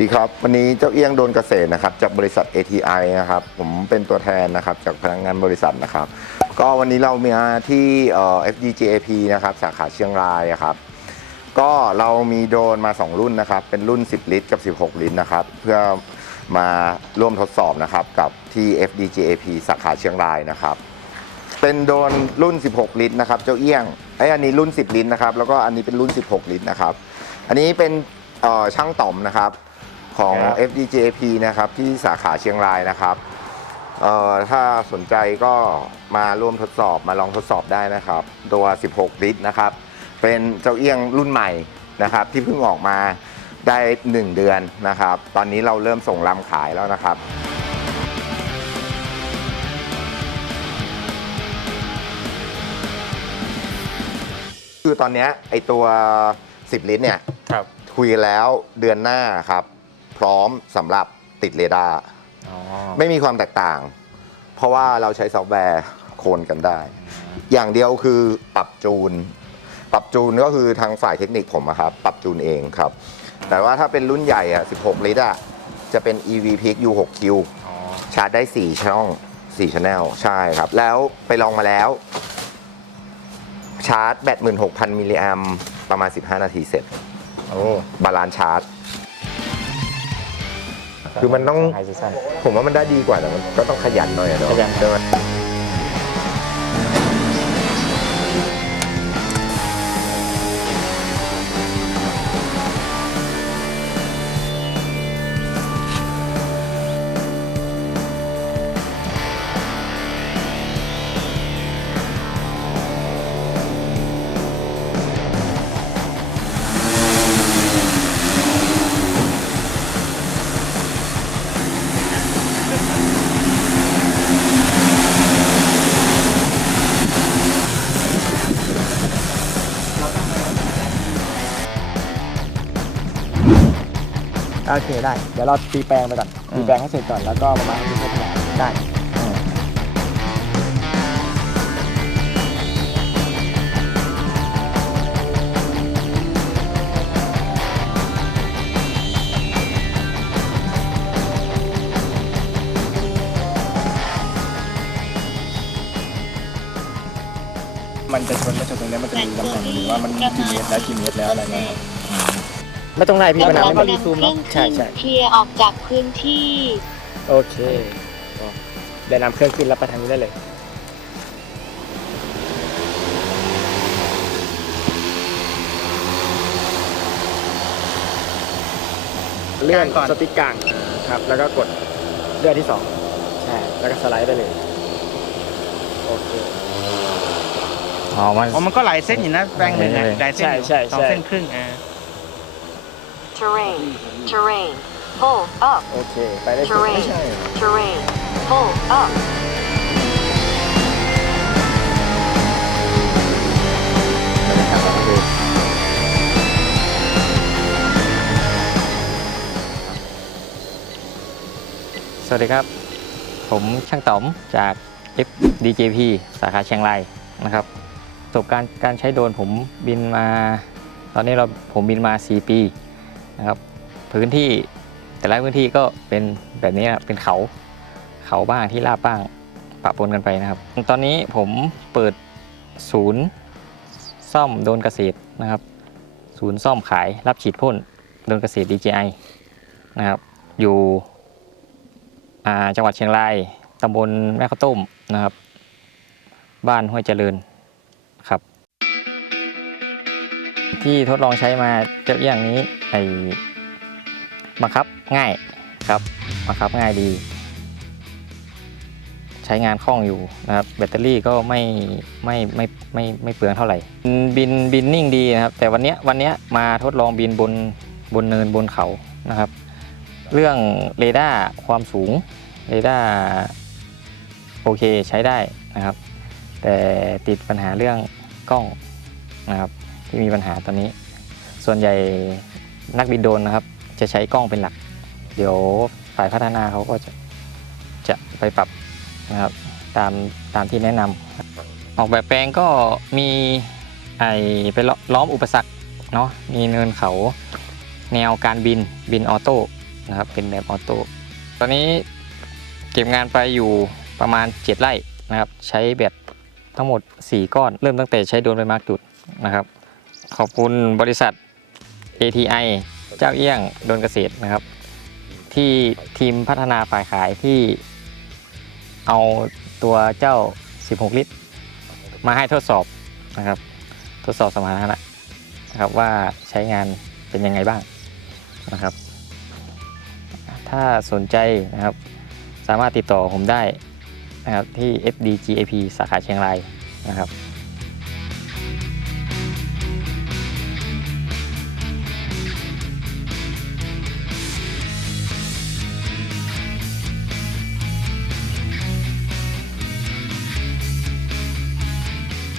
ดีครับ วันนี้เจ้าเอี้ยงโดนเกษตรนะครับจากบริษัท ATI นะครับผมเป็นตัวแทนนะครับจากพนักงานบริษัทนะครับ ก็วันนี้เรามีที่เอ่อ FDJAP นะครับสาขาเชียงรายอะครับก็เรามีโดรนมา 2 รุ่นนะครับ เป็นรุ่น 10 ลิตรกับ 16 ลิตรนะครับ เพื่อมาร่วมทดสอบนะครับกับที่ FDJAP สาขาเชียงรายนะครับ เป็นโดรนรุ่น 16 ลิตรนะครับ เจ้าเอี้ยงไออันนี้รุ่น 10 ลิตรนะครับ แล้วก็อันนี้เป็นรุ่น 16 ลิตรนะครับ อันนี้เป็นช่างต่อมนะครับ ของ ครับ FDJP นะครับที่สาขาเชียงรายนะครับเอ่อถ้าสนใจก็มาร่วมทดสอบมาลองทดสอบได้นะครับ ตัว 16 ลิตรนะครับ เป็นเจ้าเอี้ยงรุ่นใหม่นะครับ ที่เพิ่งออกมาได้ 1 เดือนนะครับ ตอนนี้เราเริ่มส่งลำขายแล้วนะครับ คือตอนเนี้ยไอตัว 10 ลิตรเนี่ย ครับ คุยแล้วเดือนหน้าครับ พร้อมสำหรับติดเรดาร์อ๋อไม่มีความแตกต่าง เพราะว่าเราใช้ซอฟต์แวร์โคนกันได้ อย่างเดียวคือปรับจูน ปรับจูนก็คือทางฝ่ายเทคนิคผมอะครับ ปรับจูนเองครับ แต่ว่าถ้าเป็นรุ่นใหญ่อะ16 ลิตรอะจะเป็น EV Peak U6Q อ๋อชาร์จได้ 4 ช่อง4 channel ใช่ครับ แล้วไปลองมาแล้ว ชาร์จแบต16,000มิลลิแอมประมาณ 15 นาทีเสร็จ โอ้บาลานซ์ชาร์จ คือมันต้องไฮซีซั่น ผมว่ามันได้ดีกว่าแต่มันก็ต้องขยันหน่อยอะเนาะขยัน ใช่ไหม โอเคได้ เดี๋ยวเราตีแปลงไปก่อนอืมตีแปลงให้เสร็จก่อน แล้วก็ประมาณนี้ใช้ขนาดได้มันจะชนไม่ชนตรงเนี้ยมันจะมีตำแหน่งหรือว่ามันกี่เมตรแล้วกี่เมตรแล้วอะไรเงี้ยครับ ไม่ต้องไล่พี่มันกำลัไม่งไม่นำเครื่องใช่ขึ้นใช่เคลียร์ออกจากพื้นที่ โอเคก็เดี๋ยวนำเครื่องขึ้นแล้วไปทางนี้ได้เลย เลื่อนสติ๊กกลางครับ แล้วก็กดเลื่อนที่สองใช่แล้วก็สไลด์ไปเลยโอเคอ๋อมัน อ๋อมันก็หลายเส้นอยู่นะแปลงหนึ่งอะใช่หลายเส้นอยู่ใช่ใช่ สองใช่เส้นครึ่งอ่า terrain terrain hold up โอเค ไปได้สุด terrain ไม่ใช่ terrain hold up สวัสดีครับ ผมช่างต๋อมจาก FDJP สาขาเชียงรายนะครับประสบการณ์การใช้โดรนผมบินมา ตอนนี้เราผมบินมา 4 ปี นะครับ พื้นที่แต่ละพื้นที่ก็เป็นแบบนี้นะเป็นเขาเขาบ้างที่ราบบ้างปะปนกันไปนะครับ ตอนนี้ผมเปิดศูนย์ซ่อมโดนเกษตรนะครับ ศูนย์ซ่อมขายรับฉีดพ่นโดรนเกษตร DJI นะครับ อยู่จังหวัดเชียงรายตำบลแม่ข้าวต้มนะครับ บ้านห้วยเจริญ ที่ทดลองใช้มาเจ้าอย่างนี้ไอบังคับง่ายครับบังคับง่ายดี ใช้งานคล่องอยู่นะครับ แบตเตอรี่ก็ไม่ไม่ไม่ไม่ไม่เปลืองเท่าไหร่ บินบินนิ่งดีนะครับ แต่วันเนี้ยวันเนี้ยมาทดลองบินบนบนเนินบนเขานะครับ เรื่องเรดาร์ความสูงเรดาร์โอเคใช้ได้นะครับ แต่ติดปัญหาเรื่องกล้องนะครับ ที่มีปัญหาตอนนี้ ส่วนใหญ่นักบินโดรนนะครับ จะใช้กล้องเป็นหลัก เดี๋ยวฝ่ายพัฒนาเขาก็จะจะไปปรับนะครับตามตามที่แนะนำออกแบบแปลงก็มีไอไปล้อล้อมอุปสรรคเนาะมีเนินเขาแนวการบินบินออโต้นะครับเป็นแบบออโต้ตอนนี้เก็บงานไปอยู่ประมาณ 7 ไร่นะครับ ใช้แบตทั้งหมด 4 ก้อน เริ่มตั้งแต่ใช้โดรนไปมาร์กจุดนะครับ ขอบคุณบริษัท ATI เจ้าเอี้ยงโดรนเกษตรนะครับ ที่ทีมพัฒนาฝ่ายขายที่เอาตัวเจ้า 16 ลิตร มาให้ทดสอบนะครับ ทดสอบสมรรถนะนะครับว่าใช้งานเป็นยังไงบ้างนะครับ ถ้าสนใจนะครับสามารถติดต่อผมได้นะครับที่ FDGAP สาขาเชียงรายนะครับ